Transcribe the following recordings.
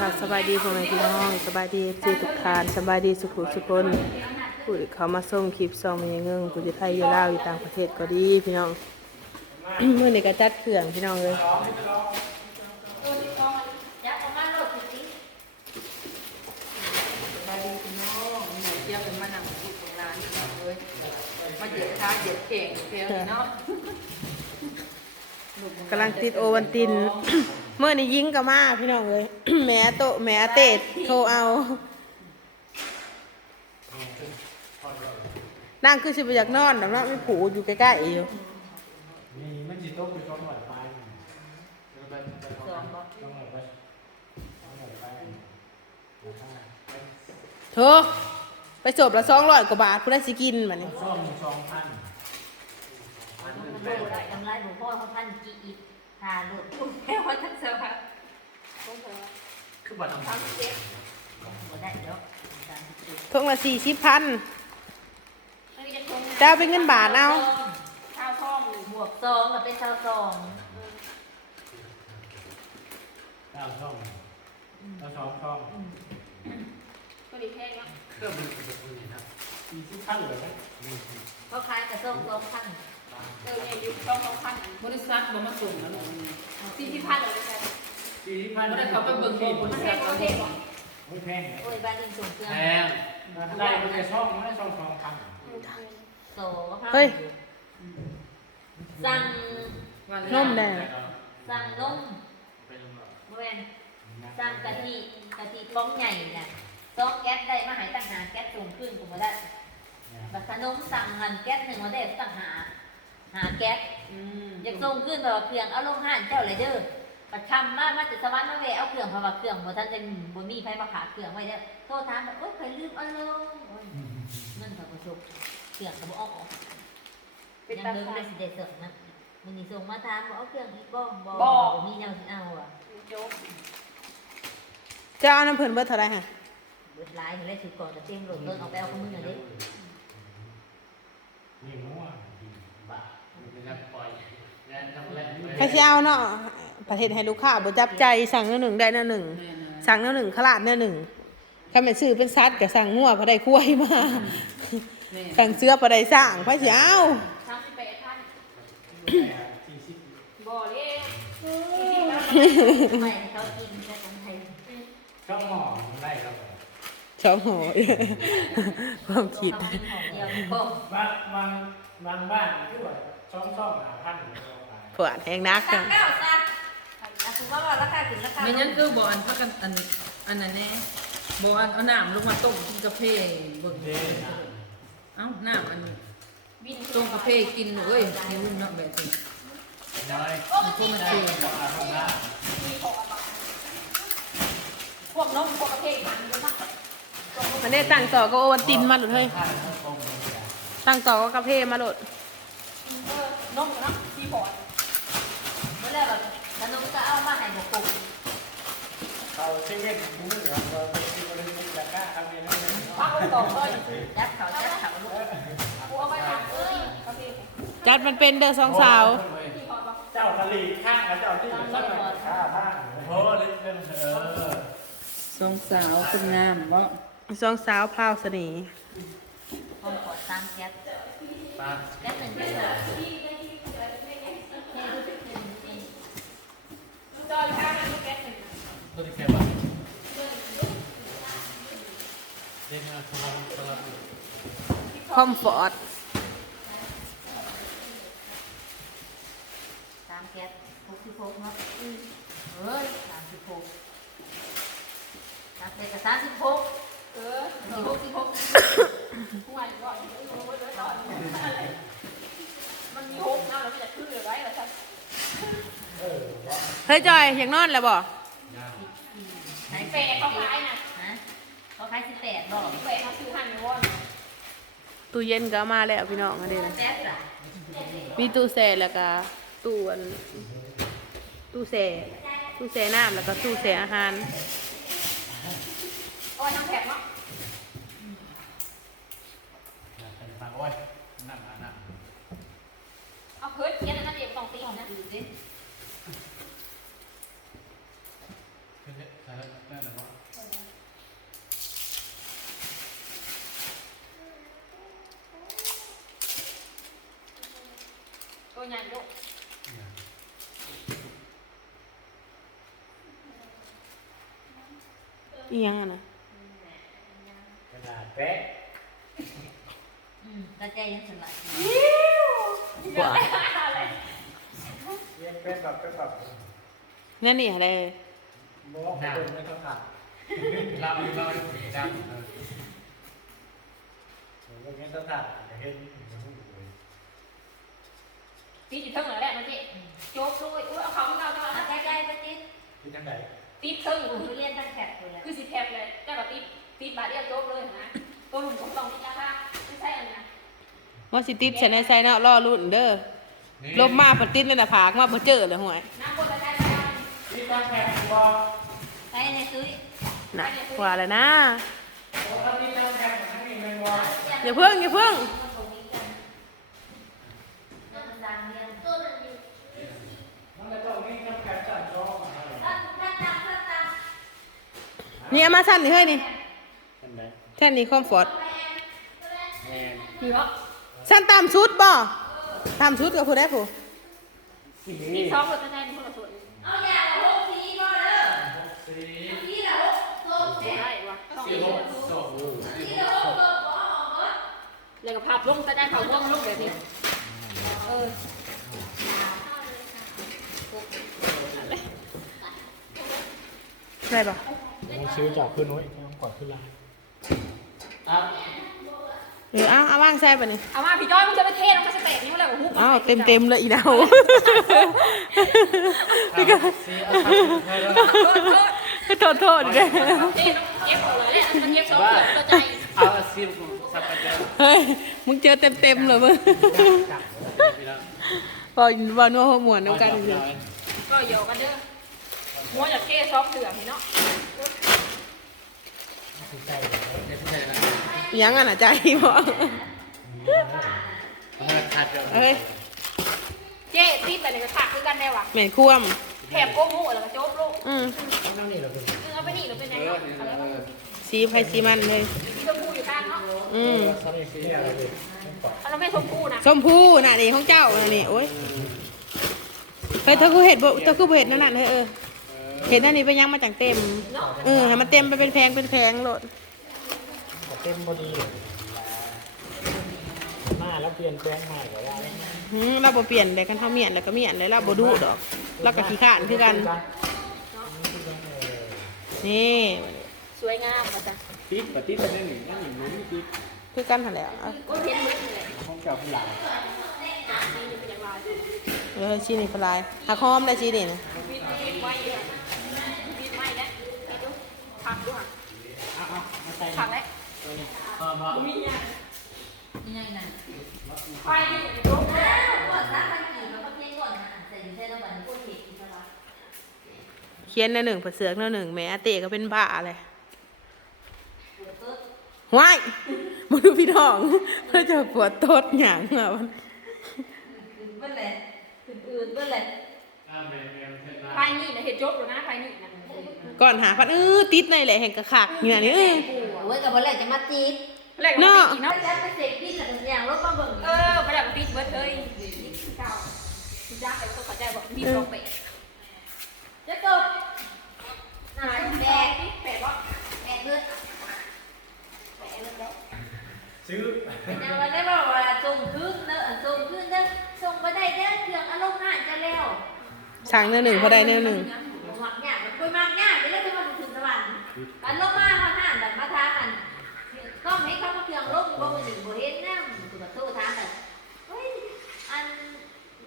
ค่ะสบายดีพ่อแม่พี่น้องสบายดีจีทุกทานสบายดีสุขุสุคนผู้ที่เขามาส่งคลิปส่งมีเงินกูจะไทยอยู่ลาวอยู่ต่างประเทศก็ดีพี่น้องเมื่อในี้ก็จัดเครื่องพี่น้องเลยมาหนังพูดของร้านเลยมาเหยียดขาเหยียดเข่งเที่ยวนี่เนาะ กำลังติดโอวันติน เมื่อนี้ยิงก็มาพี่น้องเลยแม่โตแม่เตดโทรเอานั่งคือสิบอยากนอนแต่ว่าไม่ผูอยู่ใกล้ๆอยู่นี่มันจิตต้องเป็นต้องหมดไปแล้วไปไปสบไปต้อไปแล้วถ้าโถไปจบละสองร้อยกว่าบาทผู้ได้สิกินมันนี่ซ่อมสองพัน โลดได้กำไรหลวงพ่อเขาพันกี่อีกหาโลดอุ้ยแค่ว่าทั้งเซลล์ค่ะคือบัตรสามสิบเจ็ดบ่ได้เดี๋ยวสามสิบเจ็ดทงละสี่สิบพันจะเอาเป็นเงินบาทเอาข้าวทองบวกสองกับเป็นชาวสองเก้าช่องแล้วสองช่องก็ดีแค่นี้เครื่องมันเป็นแบบนี้นะมีที่ขั้นเลยไหมเขาขายกระส่งสองพัน เออเนี่ยยู่ต้องเขาพันบริษัทบ่มาส่งแล้วหนูสี่ที่พันเลยกันสี่ที่พันบ่ได้เขาไปเบิ่งบ่บริษัทเขาเทศบ่ไม่แพงโอ้ยบ้านดินส่งเครื่องแพงได้มันจะช่องไม่ช่องสองพันโซ่พันเฮ้ยสั่งนมแดงสั่งนมเป็นเว้นสั่งกะทิกะทิป้องใหญ่น่ะซอกแก๊สได้มาหายตั้งหากแก๊สสูงขึ้นกูมาได้แบบขนมสั่งเงินแก๊สหนึ่งมาได้ตั้งหาก หาแก๊สอืมอยากส่งขึ้นแบบว่าเครื่องเอาลงห้านเจ้าเลยเด้อปัดคำมามาจากสวรรค์มาเวะเอาเครื่องเพราะว่าเครื่องบ่ทันจะบ่มีไผมาขาเครื่องไว้เด้อโทรถามแบบโอ๊ยเคยลืมเอาลงโอ้ยเงินก็บ่ส่งเครื่องก็บ่ออกออกเป็นยังตาเดิมขาได้สิได้ส่งนะมันนี่ส่งมาถามว่าเอาเครื่องอีกบ่บ่บ่บ่มีแนวสิเอาอะโยกจะเอาน้ำเพิ่นเบิดเท่าไหรฮะเบิดหลายเลยสุดก่อนจะเต็มโหลดเบิ่งเอาไปเอาของมึงน่ะเด้ ใครสิเอาเนาะประเทศให้ลูกค้าบ่จับใจสั่งเนื้อหนึ่งได้เนื้อหนึ่งแม่นะสั่งเนื้อหนึ่งขลาดเนื้อหนึ่งถ้าแม่นซื้อเป็นซัดก็สั่งงัวพอได้คุ้ยมาแม่สั่งเสื้อพอได้สร้างไผสิเอาสามสิบแปดพันสี่สิบบ่เลยไม่ให้เขากินแค่ของไทยช่องหมอมันได้ครับชอบหอความคิดเขากินของเดียวนี่บ่บางบางบางบ้านคือว่าช่องช่องหาพัน เผื่อแห้งนักสั่จังงเก้าซะคุณว่าราคาถึงราคาไม่งั้นคือบ่อันพักกันอันอันนั้นแน่บ่อันเอาน้ำลงมาต้มกินกาแฟเบิ่งเอ้าน้ำอันต้มกาแฟกินเอ้ยนี่รุ่นเนาะแบบนี้มันก็มันคืออพวกน้องพวกประเทศมันเยอะมากมันได้ตั้งต่อก็โอวันตินมาหลุดเฮ้ยตั้งต่อก็กาเพมาหลุดน้องนะที่บอด เมื่อไรแบบแล้วน้องก็เอามาให้บอกปุ๊บเขาเซเว่นกูเหลือเราไปที่บริษัทจากก้าทำเองนั่นเองพักไว้ก่อนเลยยัดเขายัดเขาลูกกูเอาไปทำเอ้ยกาแฟจัดมันเป็นเดอสองสาวเจ้าทะเลข้างกับเจ้าที่มันสักข้าข้างโอ้เล่นเล่นเออสองสาวคนงามบ่สองสาวพราวเสน่ห์ห้องขอตามแก๊สตาแก๊สหนึ่งแก๊สสองตัวที่แค่บ้านเล่นมาสลับสลับ คอมฟอร์ตตามแก๊สหกสิบหกเนาะเฮ้ยสามสิบหกตามแก๊สกับสามสิบหกเออสิบหกสิบหกผู้ใหญ่ก่อนเออไว้ไว้ก่อนมันมีหกนะแล้วมันจะขึ้นหรือไรล่ะครับ เฮ้ยจอยอยากนอนแล้วบ่ไหนแปดเขาขายนะฮะเขาขายสิบแปดบอกแปดเขาซื้อหันในวอนตู้เย็นก็เอามาแล้วพี่น้องอันนี้นะแก๊สอะมีตู้แช่แล้วก็ตู้อันตู้แช่ตู้แช่น้ำแล้วก็ตู้แช่อาหาร เอาไปทำแผงเนาะ เป็นฟังโอ้ยนั่งอะนั่ง เอาเพิร์ดเย็นนั่นเองต้องตีของนะ ดูสิ คือสถ นั่นแหละว่า ตัวใหญ่ลูกอีหยังอะนะกระดาษแปะอืมกระจายยังสลายว้าเรียกแปะแบบแปะแบบนั่นนี่อะไรบอกคนไม่ต้องขาดเราอยู่เราอยู่สีดำเออเรื่องนี้ต้องขาดอย่าเห็น ตีจิตเทิงเหรอแหละมันจิโจ๊กด้วยอุ้ยเอาเขาของเราก็เอากระจายไปจิตที่ทั้งไหนตีเทิงทุเรียนตั้งแถบเลย คือสิแพบเลยเจ้ากับตีตีบาทเดียวโจ๊กเลยนะตัวหนุ่มของตองนี่ราคาไม่ใช่อันนะว่าสิติดฉันในไซน์เนาะรอรุ่นเด้อลบมาปติดในหน้าผากมาบ่เจอเลยห่วย น้ำคนละได้แล้ว ที่ตั้งแผงบอกไปในซื้อน่ะว่าแล้วนะว่าที่ตั้งแผงทั้งนี้เป็นว่าอย่าเพิ่งอย่าเพิ่ง มันดังเรียน มันจะต้องมีตั้งแผงจัดจองอะไร ถ้าถ้าตามถ้าตาม นี่เอามาสั้นนี่เฮ้ยนี่เป็นไหนแท่นนี้คอมฟอร์ตแมนมีเพราะสั้นตามชุดบ่ตามชุดกับผู้ได้ผู้สีมีท้องหมดได้ในคนละส่วนเอาอย่างละหกทีก็เด้อสีทีละหกโซ่เจ็ดได้วะต้องสีหกสองทีละหกโซ่บ่ออกเบิดเลยกับภาพลงก็ได้เขาว่องลงแบบนี้เออได้ป่ะ ผมซื้อจากขึ้นไว้ต้องกดขึ้นลายอะเออเอาเอาว่างแซ่บไปนี่เอามาพี่จ้อยมึงจะไปเทน้องกระสเตปนี่เมื่อไหร่กับฮุบอ้าวเต็มเต็มๆเลยอีดาวสีเอาให้แล้วโทษโทษโทษโทษเด้อเทน้องเก็บเอาเลยเนี่ยมันเก็บสองเก็บตัวใจเอาซิลสับปะเจอเฮ้ยมึงเจอเต็มเต็มๆเลยมึงจับไปแล้วพอว่านัวหัวหมวนน้ำกันจริงก็เหี่ยวกันเด้อมัวจากเทซอฟเถื่อนพี่เนาะ ใช่เด็ดใช่แล้วๆอิหยังอะน่ะใจบ่ขาดเดียวเอ้ยเจ๊ตีแต่ในกระถางคือกันได้วะเหม็นควมแถบโก้หูแล้วก็โจ๊กลูกอืมต้องนี่เหรอคุณนึงเอาไปนี่หรือเป็นไงเนาะอะไรวะสีไผสีมันเลยมีชมพูอยู่ข้างเนาะอืมซอรี่สีอะไรดิต้องกดเอาแล้วไม่ชมพูนะชมพูน่ะนี่ของเจ้าน่ะนี่โอ้ยเฮ้ยเธอคือเห็ดบ่เธอคือบ่เห็ดนั่นน่ะเธอเออ เห็ดนั่นนี่ไปยังมาจังเต็มเนาะเออให้มันเต็มไปเป็นแพงเป็นแพงโลดเต็มพอดีหน้าแล้วเปลี่ยนแปลงใหม่ก็ได้หืมเราบ่เปลี่ยนเลยกันเท่าเมียนแล้วก็เมียนเลยเราบ่ดูดอกเราก็ขี้ข้านคือกัน นี่สวยงามนะจ๊ะติดปฏิบัติได้หนึ่งนั่นหนึ่งนู้นติดคือกันหั่นแหละเอาก็เห็นเหมือนเลยห้องเก่าผู้หลังนี่เป็นอย่างไรเออชีนี่ปลายหักหอมได้ชีนี่นะ มีดไว้เนี่ยมีดไว้แล้ว ผักด้วยเอาเอามาใส่ผักแล้วตัวนี้เอามามีเนี่ยนี่ยังนะไฟนี่โจ๊กแล้วก่อนนะมันกี่มันก็เพี้ยนก่อนนะแต่อยู่ใช่แล้ววันนี้พูดผิดอีกแล้วเขียนในหนึ่งเสือกในหนึ่งแหม่อาเตะก็เป็นบ้าเลยปวดต้นว้ายมาดูพี่น้องเพื่อจะปวดโตดหยังอะมันอื่นเบิ้ลเลยอื่นเบิ้ลเลยอ่าเมนเมนเสร็จแล้วไฟนี่นะเห็ดโจ๊กอยู่นะไฟนี่นะ ก่อนหาพันเออติดในแหละแห่งกระขากนี่นะนี่เออโอ้ยกับเบิ้ลเลยจะมาจีบแรกก็ตีอีกน้อเนาะงจะไปเสกพี่กับอย่างรถมาเบิ่งเออประดับตีเบิร์ดเลยเก่าจ้าไอ้ตัวขอใจบอกมีสองเป็ดจะจบหายแดงเป็ดว่าแอบเบิ้ลแอบเบิ้ลแล้วซื้อแต่วันนี้บอกว่าส่งขึ้นเนอะส่งขึ้นเนอะส่งไปได้เด้อเครื่องอารมณ์ห่านจะแล้วสั่งในหนึ่งพอได้ในหนึ่งหมักเนี่ยมัน คุยมากเนี่ยเดี๋ยวเราจะมาถึงสวรรค์กันลงมาเขาห่านแบบมาทากันก็ให้เขามาเครื่องลงบ่มือหนึ่งบ่เห็นนะถูกกับตู้ทาแต่เฮ้ยอัน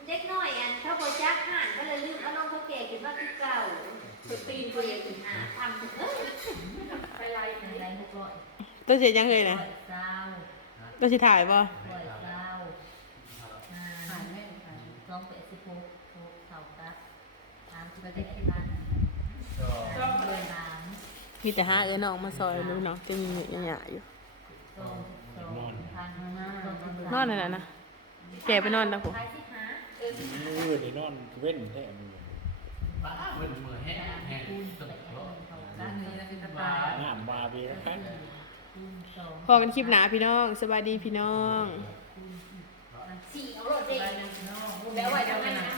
เด็กน้อยอันถ้าบ่จักห่านก็เลยลืมอารมณ์เขาแก่ขึ้นมาคือเก่าคือตีนตัตัววเอเองงถึงหาทำเอ้ยไปไล่อะไรหกร้อยตัวเสียยังเคยนะร้อยเก้าตัวสิถ่ายป่ะร้อยเก้าอ่าสองแปดสิบหกหกเท่ากับสามสิบเอ็ด ล้านสองเดือนล้านมีแต่ห้าเอ้ยน้องมาซอยดูเนาะจะมีอย่างเงี้ยอยู่สองสองพันห้านอนนั่นน่ะนะแกไปนอนนะผมขายสิหามือนี่นอนเว้นแท้มือป้าเว้นมือแห้งแห้งคูณตึกไปรถเท่าออันนี้นะเป็นตะไคร้น้ำบาเบียร์กันพอกันคลิปหนาพี่น้องสบายดีพี่น้อง สี่เอาโลดเองไปนะพี่น้อง